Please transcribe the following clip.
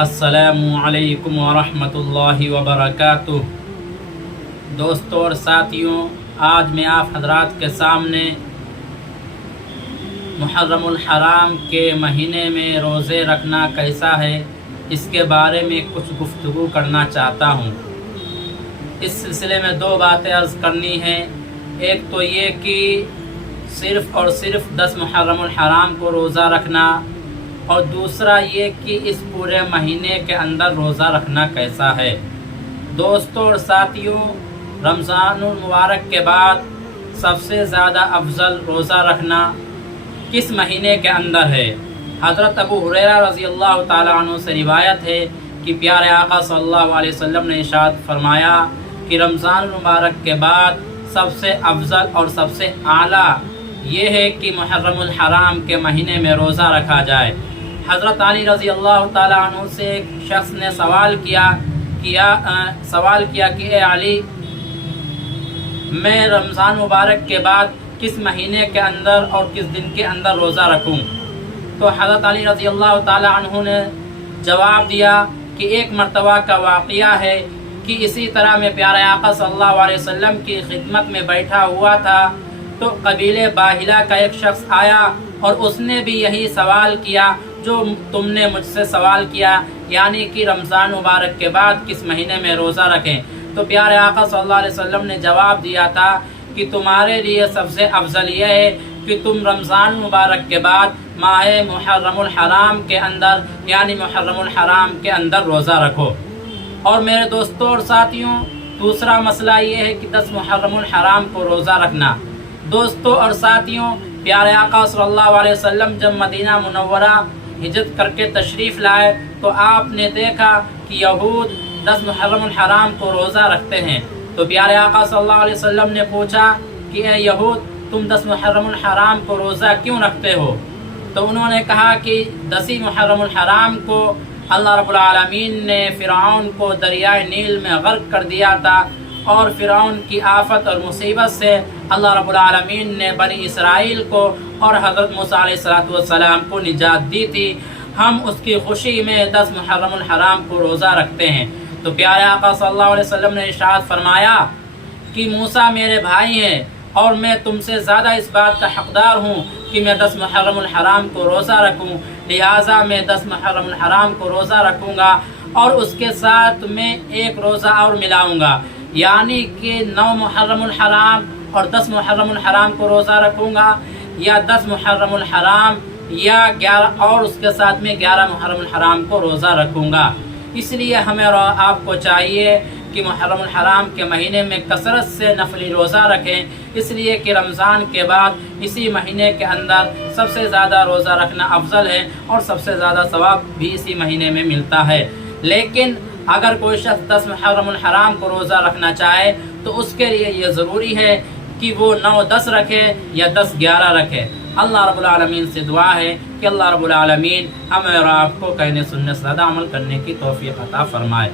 السلام علیکم ورحمۃ اللہ وبرکاتہ۔ دوستوں اور ساتھیوں، آج میں آپ حضرات کے سامنے محرم الحرام کے مہینے میں روزے رکھنا کیسا ہے اس کے بارے میں کچھ گفتگو کرنا چاہتا ہوں۔ اس سلسلے میں دو باتیں عرض کرنی ہیں۔ ایک تو یہ کہ صرف اور صرف 10 محرم الحرام کو روزہ رکھنا، اور دوسرا یہ کہ اس پورے مہینے کے اندر روزہ رکھنا کیسا ہے۔ دوستوں اور ساتھیوں، رمضان المبارک کے بعد سب سے زیادہ افضل روزہ رکھنا کس مہینے کے اندر ہے؟ حضرت ابو ہریرہ رضی اللہ تعالیٰ عنہ سے روایت ہے کہ پیارے آقا صلی اللہ علیہ وسلم نے ارشاد فرمایا کہ رمضان المبارک کے بعد سب سے افضل اور سب سے اعلیٰ یہ ہے کہ محرم الحرام کے مہینے میں روزہ رکھا جائے۔ حضرت علی رضی اللہ تعالیٰ عنہ سے ایک شخص نے سوال کیا کہ اے علی، میں رمضان مبارک کے بعد کس مہینے کے اندر اور کس دن کے اندر روزہ رکھوں؟ تو حضرت علی رضی اللہ تعالیٰ عنہ نے جواب دیا کہ ایک مرتبہ کا واقعہ ہے کہ اسی طرح میں پیارے آقا صلی اللہ علیہ وسلم کی خدمت میں بیٹھا ہوا تھا تو قبیلے باہلہ کا ایک شخص آیا اور اس نے بھی یہی سوال کیا جو تم نے مجھ سے سوال کیا، یعنی کہ رمضان مبارک کے بعد کس مہینے میں روزہ رکھیں۔ تو پیارے آقا صلی اللہ علیہ وسلم نے جواب دیا تھا کہ تمہارے لیے سب سے افضل یہ ہے کہ تم رمضان مبارک کے بعد ماہ محرم الحرام کے اندر، یعنی محرم الحرام کے اندر روزہ رکھو۔ اور میرے دوستوں اور ساتھیوں، دوسرا مسئلہ یہ ہے کہ 10 محرم الحرام کو روزہ رکھنا۔ دوستوں اور ساتھیوں، پیارے آقا صلی اللہ علیہ وسلم جب مدینہ منورہ ہجرت کر کے تشریف لائے تو آپ نے دیکھا کہ یہود 10 محرم الحرام کو روزہ رکھتے ہیں۔ تو پیارے آقا صلی اللہ علیہ وسلم نے پوچھا کہ اے یہود، تم 10 محرم الحرام کو روزہ کیوں رکھتے ہو؟ تو انہوں نے کہا کہ 10 محرم الحرام کو اللہ رب العالمین نے فرعون کو دریائے نیل میں غرق کر دیا تھا، اور فرعون کی آفت اور مصیبت سے اللہ رب العالمین نے بنی اسرائیل کو اور حضرت موسیٰ علیہ السلام کو نجات دی تھی۔ ہم اس کی خوشی میں 10 محرم الحرام کو روزہ رکھتے ہیں۔ تو پیارے آقا صلی اللہ علیہ وسلم نے ارشاد فرمایا کہ موسیٰ میرے بھائی ہیں اور میں تم سے زیادہ اس بات کا حقدار ہوں کہ میں 10 محرم الحرام کو روزہ رکھوں، لہٰذا میں 10 محرم الحرام کو روزہ رکھوں گا، اور اس کے ساتھ میں ایک روزہ اور ملاؤں گا، یعنی کہ 9 محرم الحرام اور 10 محرم الحرام کو روزہ رکھوں گا، یا 10 محرم الحرام یا 11 اور اس کے ساتھ میں 11 محرم الحرام کو روزہ رکھوں گا۔ اس لیے ہمیں اور آپ کو چاہیے کہ محرم الحرام کے مہینے میں کثرت سے نفلی روزہ رکھیں، اس لیے کہ رمضان کے بعد اسی مہینے کے اندر سب سے زیادہ روزہ رکھنا افضل ہے، اور سب سے زیادہ ثواب بھی اسی مہینے میں ملتا ہے۔ لیکن اگر کوئی شخص 10 محرم الحرام کو روزہ رکھنا چاہے تو اس کے لیے یہ ضروری ہے کہ وہ 9-10 رکھے یا 10-11 رکھے۔ اللہ رب العالمین سے دعا ہے کہ اللہ رب العالمین ہمیں اور آپ کو کہنے سننے سے زیادہ عمل کرنے کی توفیق عطا فرمائے۔